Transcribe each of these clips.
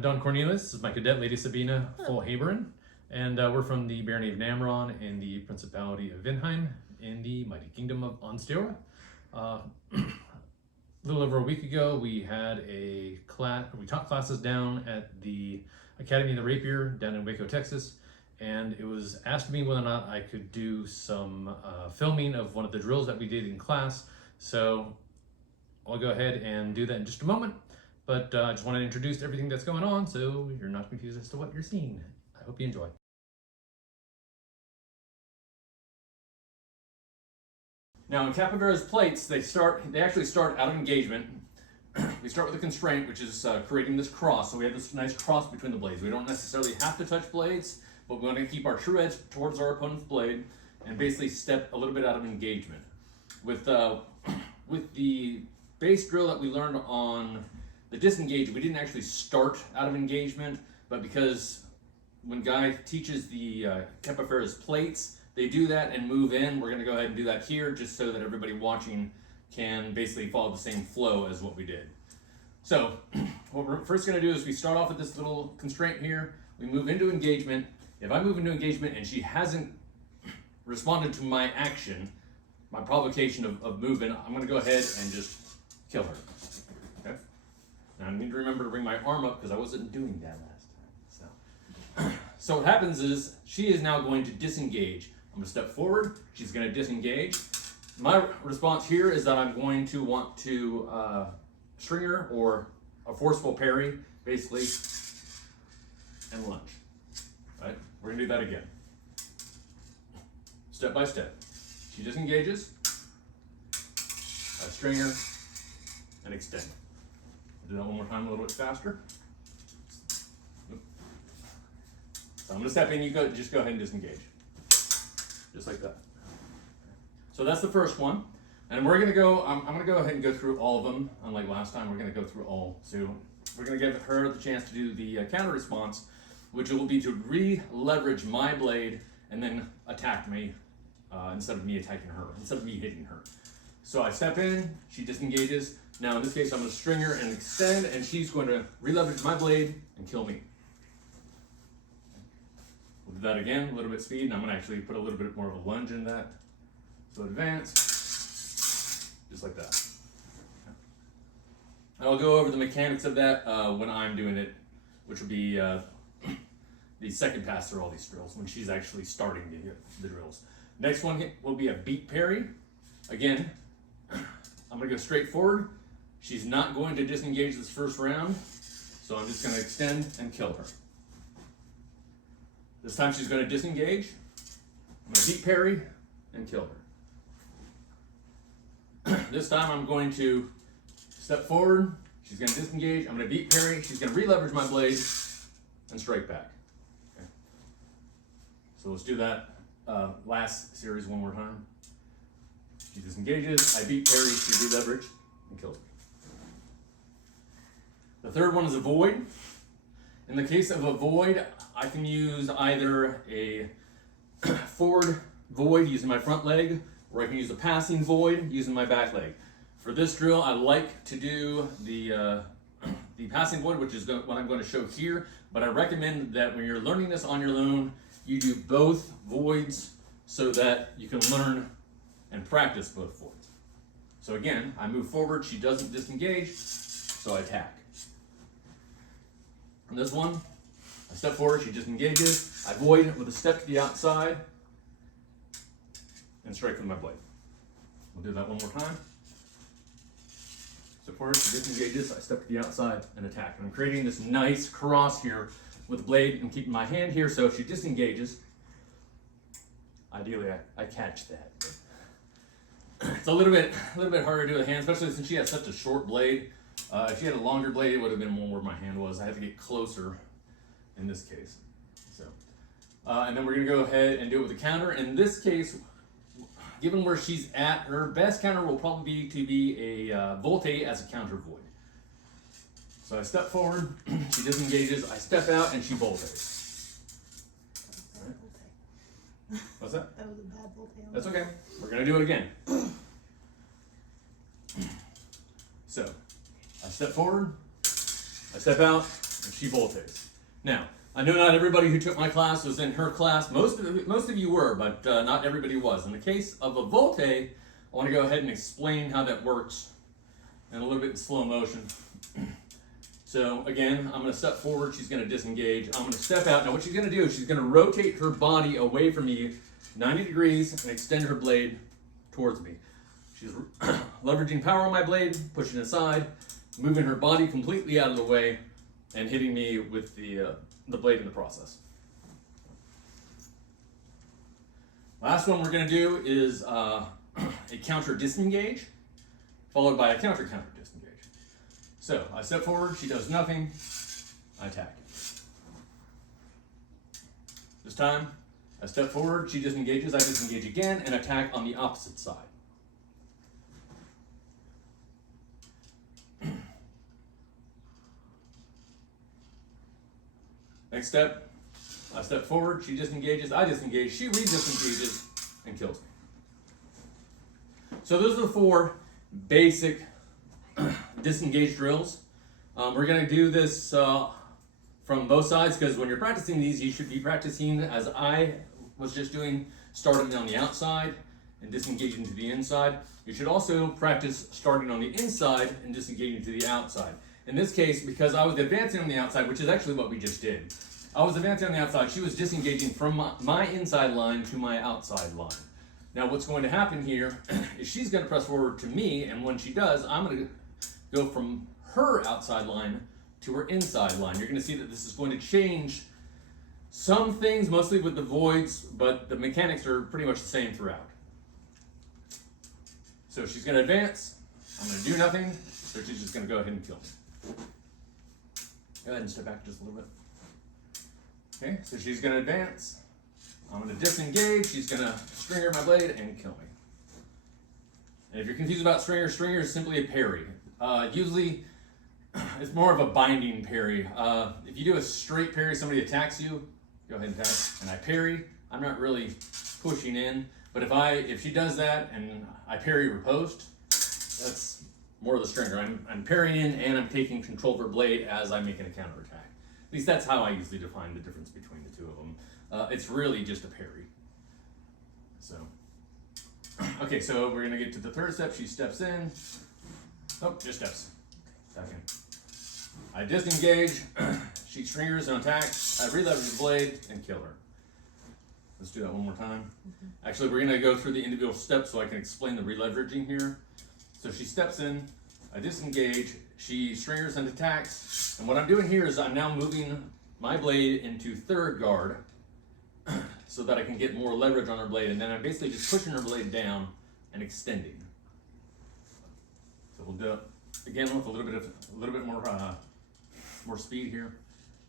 I'm Don Cornelius. This is my cadet, Lady Sabine Fulhaeberin, and we're from the barony of Namron in the Principality of Vinheim in the mighty kingdom of Ansteorra. A little over a week ago, we had a class. We taught classes down at the Academy of the Rapier down in Waco, Texas, and it was asked of me whether or not I could do some filming of one of the drills that we did in class. So I'll go ahead and do that in just a moment. But I just want to introduce everything that's going on so you're not confused as to what you're seeing. I hope you enjoy. Now in Capivera's plates, they actually start out of engagement. We start with a constraint, which is creating this cross. So we have this nice cross between the blades. We don't necessarily have to touch blades, but we want to keep our true edge towards our opponent's blade and basically step a little bit out of engagement. With the base drill that we learned on the disengage, we didn't actually start out of engagement, but because when Guy teaches the Capivera's plates, they do that and move in. We're going to go ahead and do that here just so that everybody watching can basically follow the same flow as what we did. So what we're first going to do is we start off with this little constraint here. We move into engagement. If I move into engagement and she hasn't responded to my action, my provocation of movement, I'm going to go ahead and just kill her. Okay? Now I need to remember to bring my arm up because I wasn't doing that last time. So what happens is she is now going to disengage. I'm going to step forward. She's going to disengage. My response here is that I'm going to want to stringere or a forceful parry, basically, and lunge. Right? We're going to do that again. Step by step. She disengages. I stringere and extend. Do that one more time a little bit faster. So I'm going to step in, just go ahead and disengage. Just like that. So that's the first one. And we're going to go, I'm going to go ahead and go through all of them. Unlike last time, we're going to go through all. So we're going to give her the chance to do the counter response, which will be to re-leverage my blade and then attack me instead of me attacking her, instead of me hitting her. So I step in, she disengages. Now in this case, I'm going to stringere and extend, and she's going to re-leverage my blade and kill me. We'll do that again, a little bit speed, and I'm going to actually put a little bit more of a lunge in that. So advance, just like that. And I'll go over the mechanics of that when I'm doing it, which will be the second pass through all these drills, when she's actually starting the drills. Next one will be a beat parry. Again, I'm going to go straight forward. She's not going to disengage this first round, so I'm just going to extend and kill her. This time she's going to disengage. I'm going to beat parry and kill her. This time I'm going to step forward. She's going to disengage. I'm going to beat parry. She's going to re-leverage my blade and strike back. Okay. So let's do that last series one more time. She disengages. I beat parry. She re-leverage and kills me. The third one is a void. In the case of a void, I can use either a forward void using my front leg, or I can use a passing void using my back leg. For this drill, I like to do the passing void, which is what I'm going to show here, but I recommend that when you're learning this on your own, you do both voids so that you can learn and practice both voids. So again, I move forward, she doesn't disengage, so I attack. On this one, I step forward, she disengages, I void with a step to the outside, and strike with my blade. We'll do that one more time. Step forward, she disengages, I step to the outside and attack. And I'm creating this nice cross here with the blade and keeping my hand here, so if she disengages, ideally I catch that. It's a little bit harder to do with a hand, especially since she has such a short blade. If she had a longer blade, it would have been more where my hand was. I had to get closer in this case. So, and then we're going to go ahead and do it with a counter. In this case, given where she's at, her best counter will probably be to be a volte as a counter void. So I step forward, she disengages, I step out, and she voltes. Right. What's that? That was a bad volte. That's okay. We're going to do it again. So I step forward, I step out, and she voltees. Now, I know not everybody who took my class was in her class. Most of you were, but not everybody was. In the case of a volte, I want to go ahead and explain how that works in a little bit in slow motion. So again, I'm going to step forward, she's going to disengage, I'm going to step out. Now what she's going to do is she's going to rotate her body away from me 90 degrees and extend her blade towards me. She's leveraging power on my blade, pushing it aside, moving her body completely out of the way, and hitting me with the blade in the process. Last one we're going to do is a counter disengage, followed by a counter disengage. So I step forward, she does nothing, I attack. This time, I step forward, she disengages, I disengage again, and attack on the opposite side. Next step, I step forward, she disengages, I disengage, she re-disengages, and kills me. So those are the 4 basic disengage drills. We're going to do this from both sides, because when you're practicing these, you should be practicing as I was just doing, starting on the outside and disengaging to the inside. You should also practice starting on the inside and disengaging to the outside. In this case, because I was advancing on the outside, which is actually what we just did, I was advancing on the outside, she was disengaging from my inside line to my outside line. Now what's going to happen here is she's going to press forward to me, and when she does, I'm going to go from her outside line to her inside line. You're going to see that this is going to change some things, mostly with the voids, but the mechanics are pretty much the same throughout. So she's going to advance, I'm going to do nothing, so she's just going to go ahead and kill me. Go ahead and step back just a little bit. Okay, so she's going to advance, I'm going to disengage, she's going to stringer my blade and kill me. And if you're confused about stringer is simply a parry. Usually, it's more of a binding parry. If you do a straight parry, somebody attacks you, go ahead and attack, and I parry, I'm not really pushing in. But if she does that and I parry riposte, that's more of the stringer. I'm parrying and I'm taking control of her blade as I'm making a counterattack. At least that's how I usually define the difference between the two of them. It's really just a parry. So, okay, so we're gonna get to the third step. She steps in. Oh, just steps. Second. I disengage. She stringers and attacks. I re-leverage the blade and kill her. Let's do that one more time. Actually, we're gonna go through the individual steps so I can explain the re-leveraging here. So she steps in. I disengage. She stringers and attacks. And what I'm doing here is I'm now moving my blade into third guard so that I can get more leverage on her blade. And then I'm basically just pushing her blade down and extending. So we'll do it again with a little bit more speed here.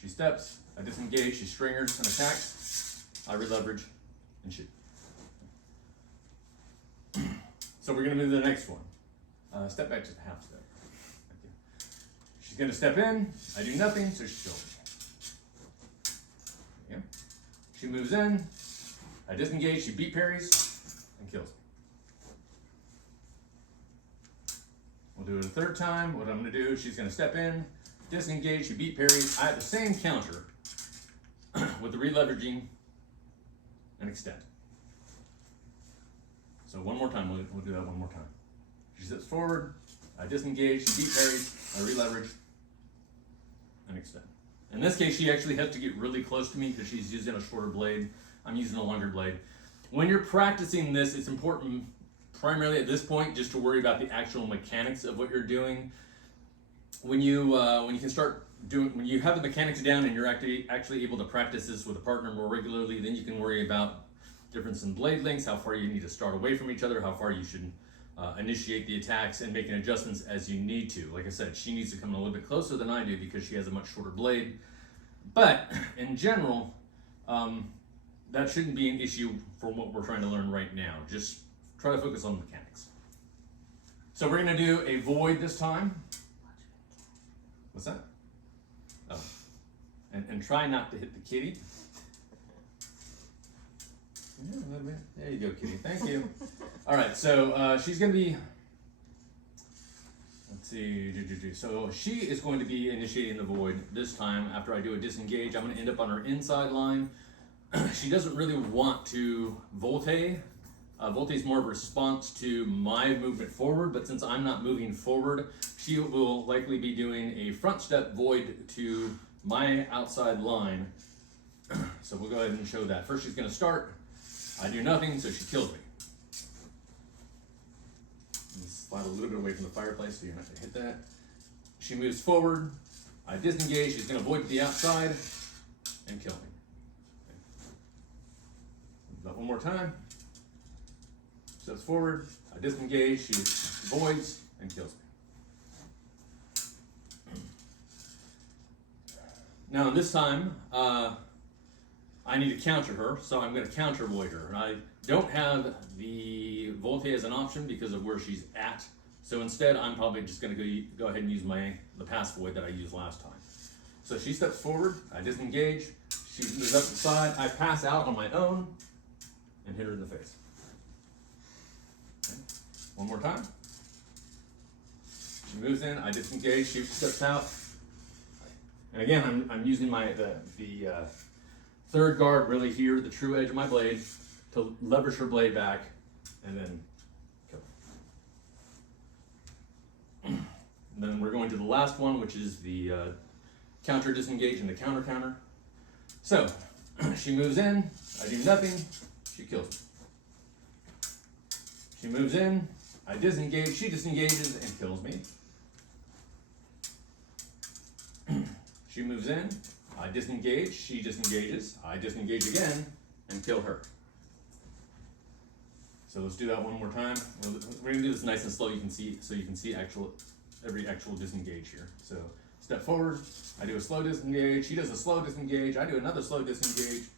She steps, I disengage, she stringers and attacks, I re-leverage and shoot. So we're gonna move to the next one. Step back just a half step. Thank you. She's gonna step in, I do nothing, so she kills me. She moves in, I disengage, she beat parries and kills me. We'll do it a third time. What I'm going to do, she's going to step in, disengage, she beat parries. I have the same counter with the re-leveraging and extend. So one more time, we'll do that one more time. She steps forward, I disengage, she beat parries, I re-leverage and extend. In this case, she actually has to get really close to me because she's using a shorter blade. I'm using a longer blade. When you're practicing this, it's important primarily at this point just to worry about the actual mechanics of what you're doing. When you when you have the mechanics down and you're actually able to practice this with a partner more regularly, then you can worry about difference in blade lengths, how far you need to start away from each other, how far you should initiate the attacks, and making adjustments as you need to. Like I said, she needs to come a little bit closer than I do because she has a much shorter blade. But in general, that shouldn't be an issue for what we're trying to learn right now. Just try to focus on the mechanics. So we're going to do a void this time. What's that? Oh, and try not to hit the kitty. Yeah, a little bit. There you go, kitty. Thank you. All right, so she's going to be, let's see. So she is going to be initiating the void this time. After I do a disengage, I'm going to end up on her inside line. She doesn't really want to volte. Volte is more of a response to my movement forward, but since I'm not moving forward, she will likely be doing a front step void to my outside line. So we'll go ahead and show that. First she's going to start. I do nothing, so she kills me. Slide a little bit away from the fireplace so you don't have to hit that. She moves forward. I disengage. She's going to void to the outside and kill me. That one more time. Steps forward. I disengage. She voids and kills me. Now this time, I need to counter her, so I'm going to counter void her. And I don't have the volte as an option because of where she's at. So instead, I'm probably just going to go ahead and use the pass void that I used last time. So she steps forward, I disengage, she moves up to the side, I pass out on my own and hit her in the face. Okay. One more time. She moves in, I disengage, she steps out. And again, I'm using the third guard really here, the true edge of my blade, to leverage her blade back and then kill her. And then we're going to the last one, which is the counter disengage and the counter counter. So she moves in, I do nothing, she kills me. She moves in, I disengage, she disengages and kills me. She moves in, I disengage, she disengages, I disengage again and kill her. So let's do that one more time. We're gonna do this nice and slow. So you can see every actual disengage here. So step forward, I do a slow disengage, she does a slow disengage, I do another slow disengage,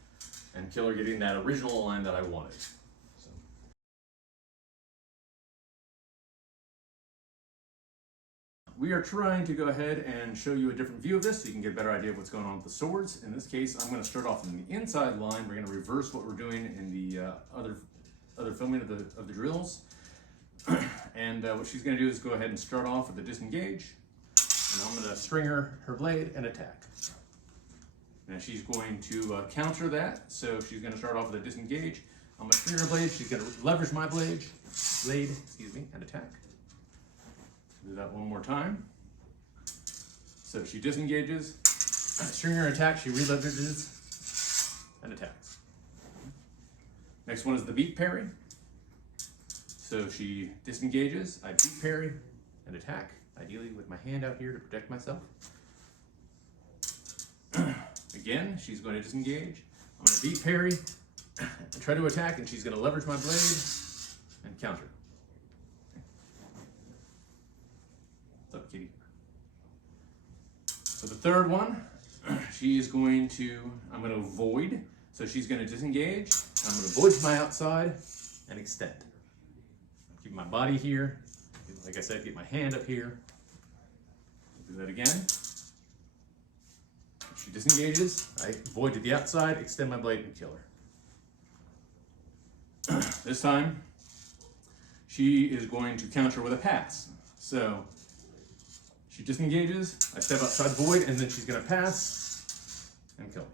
and kill her, getting that original line that I wanted. So. We are trying to go ahead and show you a different view of this so you can get a better idea of what's going on with the swords. In this case, I'm going to start off in the inside line. We're going to reverse what we're doing in the other filming of the drills. And what she's going to do is go ahead and start off with a disengage. And I'm going to string her blade and attack. Now she's going to counter that. So she's going to start off with a disengage. I'm going to string her blade. She's going to leverage my blade, and attack. Do that one more time. So she disengages, string her attack, she re-leverages and attacks. Next one is the beat parry. So she disengages, I beat parry and attack, ideally with my hand out here to protect myself. Again, she's going to disengage. I'm going to beat parry and try to attack, and she's going to leverage my blade and counter. What's up, kitty? So the third one, I'm going to void. So she's going to disengage. I'm going to void to my outside and extend. Keep my body here. Like I said, get my hand up here. Do that again. She disengages. I void to the outside, extend my blade, and kill her. This time, she is going to counter with a pass. So she disengages, I step outside the void, and then she's going to pass and kill me.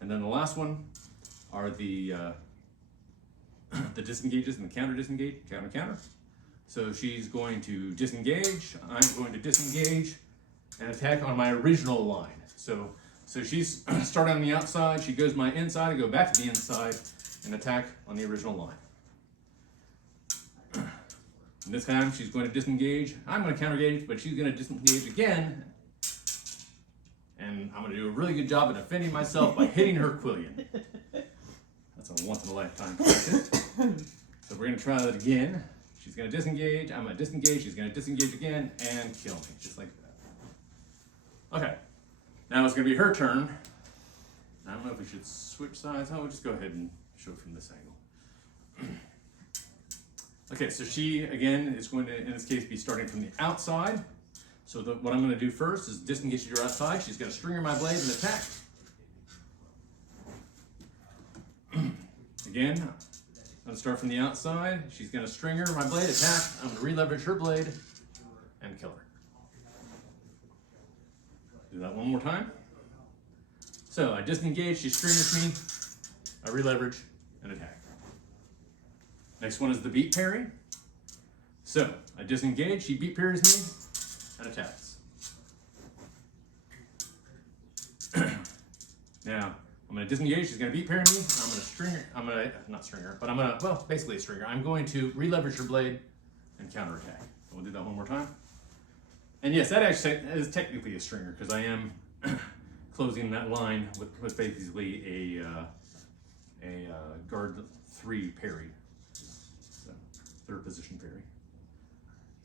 And then the last one are the disengages and the counter disengage, counter counter. So she's going to disengage, I'm going to disengage and attack on my original line. So she's starting on the outside, she goes my inside, I go back to the inside and attack on the original line. And this time she's going to disengage. I'm going to counter-engage, but she's going to disengage again. And I'm going to do a really good job of defending myself by hitting her quillion. That's a once-in-a-lifetime practice. So we're going to try that again. She's going to disengage. I'm going to disengage. She's going to disengage again and kill me, just like that. Okay. Now it's going to be her turn. I don't know if we should switch sides. We'll just go ahead and show it from this angle. Okay, so she, again, is going to, in this case, be starting from the outside. So what I'm going to do first is disengage her outside. She's going to stringer my blade and attack. Again, I'm gonna start from the outside. She's gonna string her, my blade, attack. I'm gonna re-leverage her blade and kill her. Do that one more time. So I disengage, she stringers me, I re-leverage and attack. Next one is the beat parry. So I disengage, she beat parries me and attacks. Now, I'm going to disengage, she's going to beat parry me, I'm going to string her, not string her, but I'm going to, well, basically a stringer. I'm going to re-leverage her blade and counterattack. So we'll do that one more time. And yes, that actually is technically a stringer because I am closing that line with basically a guard 3 parry. So, third position parry.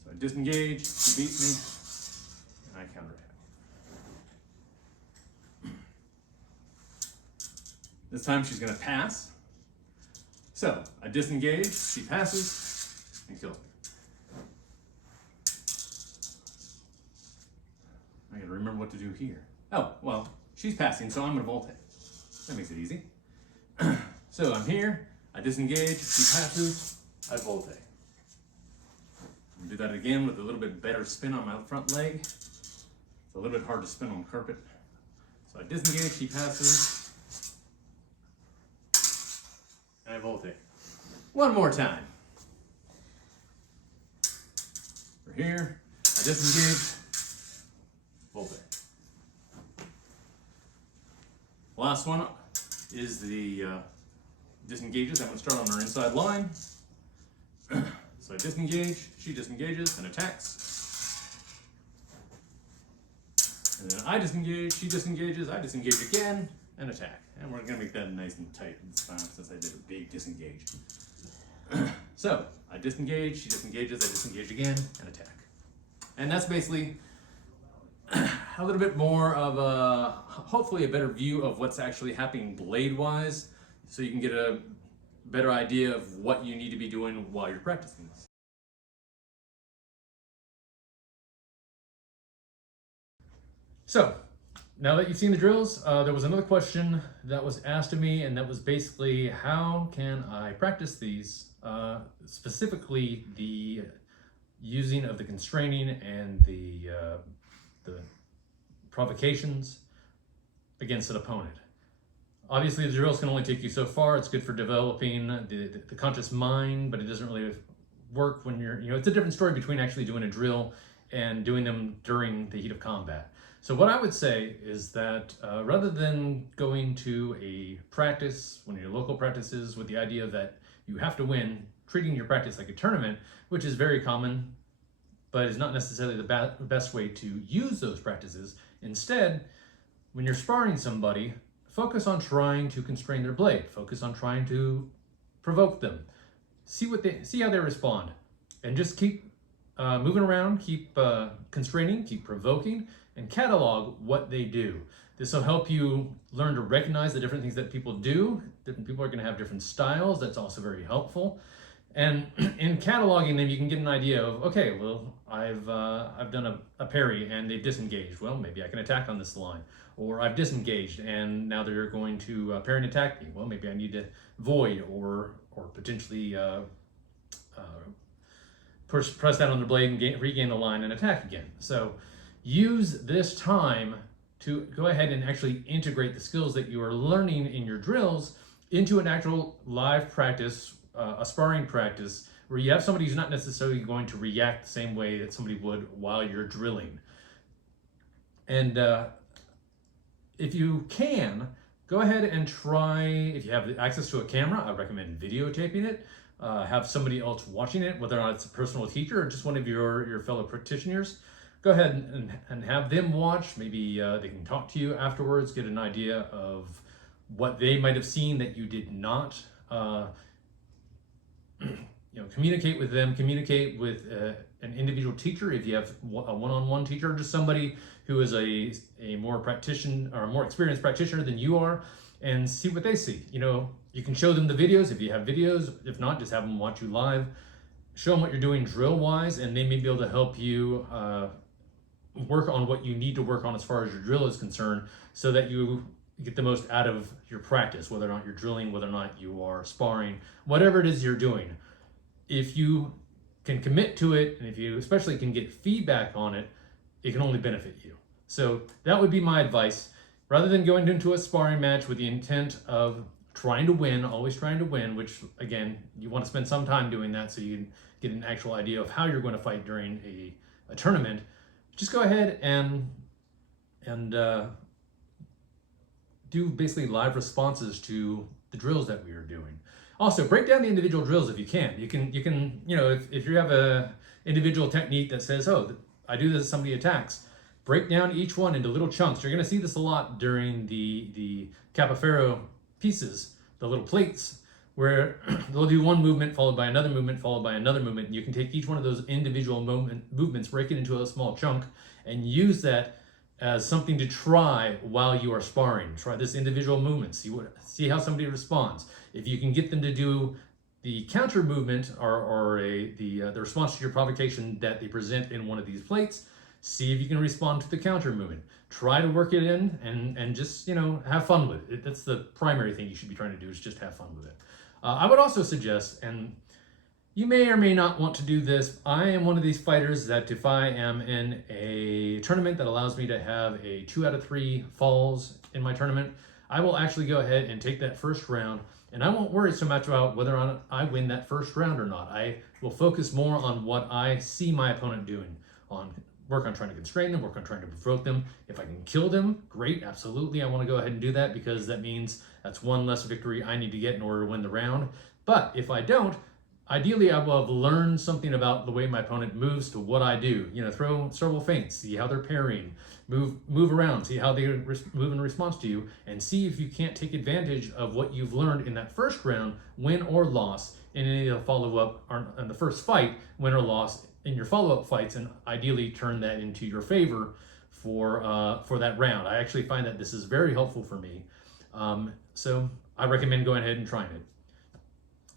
So I disengage, she beats me, and I counterattack. This time she's going to pass. So I disengage, she passes, and kills me. I gotta remember what to do here. Oh, well, she's passing, so I'm gonna volte. That makes it easy. So I'm here, I disengage, she passes, I volte. Do that again with a little bit better spin on my front leg. It's a little bit hard to spin on carpet. So I disengage, she passes, and I volte. One more time. We're here, I disengage, volte. Last one is the disengages. I'm going to start on our inside line. So I disengage, she disengages and attacks. And then I disengage, she disengages, I disengage again and attack. And we're going to make that nice and tight this time since I did a big disengage. So I disengage, she disengages, I disengage again and attack. And that's basically a little bit more of a, hopefully a better view of what's actually happening blade-wise, so you can get a better idea of what you need to be doing while you're practicing this. So, now that you've seen the drills, there was another question that was asked of me, and that was basically, how can I practice these, specifically the using of the constraining and the provocations against an opponent. Obviously, the drills can only take you so far. It's good for developing the conscious mind, but it doesn't really work when you're, it's a different story between actually doing a drill and doing them during the heat of combat. So what I would say is that rather than going to a practice, one of your local practices, with the idea that you have to win, treating your practice like a tournament, which is very common, but is not necessarily the best way to use those practices. Instead, when you're sparring somebody, focus on trying to constrain their blade. Focus on trying to provoke them. See how they respond, and just keep moving around, keep constraining, keep provoking, and catalog what they do. This will help you learn to recognize the different things that people do. Different people are going to have different styles. That's also very helpful. And in cataloging them, you can get an idea of, okay, well, I've done a parry and they've disengaged. Well, maybe I can attack on this line. Or I've disengaged and now they're going to parry and attack me. Well, maybe I need to void or potentially press down on the blade and regain the line and attack again. So use this time to go ahead and actually integrate the skills that you are learning in your drills into an actual live practice, a sparring practice, where you have somebody who's not necessarily going to react the same way that somebody would while you're drilling. And if you can, go ahead and try, if you have access to a camera, I recommend videotaping it. Have somebody else watching it, whether or not it's a personal teacher or just one of your fellow practitioners. Go ahead and have them watch. Maybe they can talk to you afterwards, get an idea of what they might have seen that you did not. Communicate with them, communicate with an individual teacher if you have a one-on-one teacher, or just somebody who is a more practitioner or a more experienced practitioner than you are, and see what they see. You can show them the videos if you have videos. If not, just have them watch you live. Show them what you're doing drill-wise, and they may be able to help you work on what you need to work on as far as your drill is concerned, so that you get the most out of your practice, whether or not you're drilling, whether or not you are sparring, whatever it is you're doing. If you can commit to it, and if you especially can get feedback on it, it can only benefit you. So that would be my advice. Rather than going into a sparring match with the intent of trying to win, always trying to win, which again, you want to spend some time doing that so you can get an actual idea of how you're going to fight during a tournament, just go ahead and do basically live responses to the drills that we are doing. Also, break down the individual drills if you can. You can, you know, if you have a individual technique that says, oh, I do this as somebody attacks, break down each one into little chunks. You're going to see this a lot during the Capoferro pieces, the little plates, where they'll do one movement followed by another movement followed by another movement. You can take each one of those individual movements, break it into a small chunk, and use that as something to try while you are sparring. Try this individual movement, see how somebody responds. If you can get them to do the counter movement or the response to your provocation that they present in one of these plates, see if you can respond to the counter movement. Try to work it in and just, you know, have fun with it. That's the primary thing you should be trying to do, is just have fun with it. I would also suggest, and you may or may not want to do this, I am one of these fighters that if I am in a tournament that allows me to have a 2 out of 3 falls in my tournament, I will actually go ahead and take that first round, and I won't worry so much about whether or not I win that first round or not. I will focus more on what I see my opponent doing, work on trying to constrain them, work on trying to provoke them. If I can kill them, great, absolutely. I want to go ahead and do that because that means that's one less victory I need to get in order to win the round. But if I don't, ideally I will have learned something about the way my opponent moves to what I do. You know, throw several feints, see how they're parrying, move around, see how they move in response to you, and see if you can't take advantage of what you've learned in that first round, win or loss, in any of the follow-up, or in the first fight, win or loss in your follow-up fights, and ideally turn that into your favor for that round. I actually find that this is very helpful for me. So I recommend going ahead and trying it.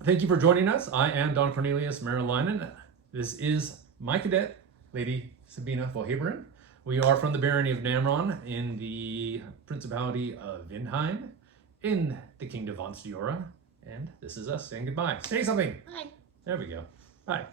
Thank you for joining us. I am Don Cornelius Meriläinen. This is my cadet, Lady Sabine Fulhaeberin. We are from the barony of Namron in the Principality of Vindheim in the Kingdom of Ansteorra. And this is us saying goodbye. Say something. Bye. There we go. Bye.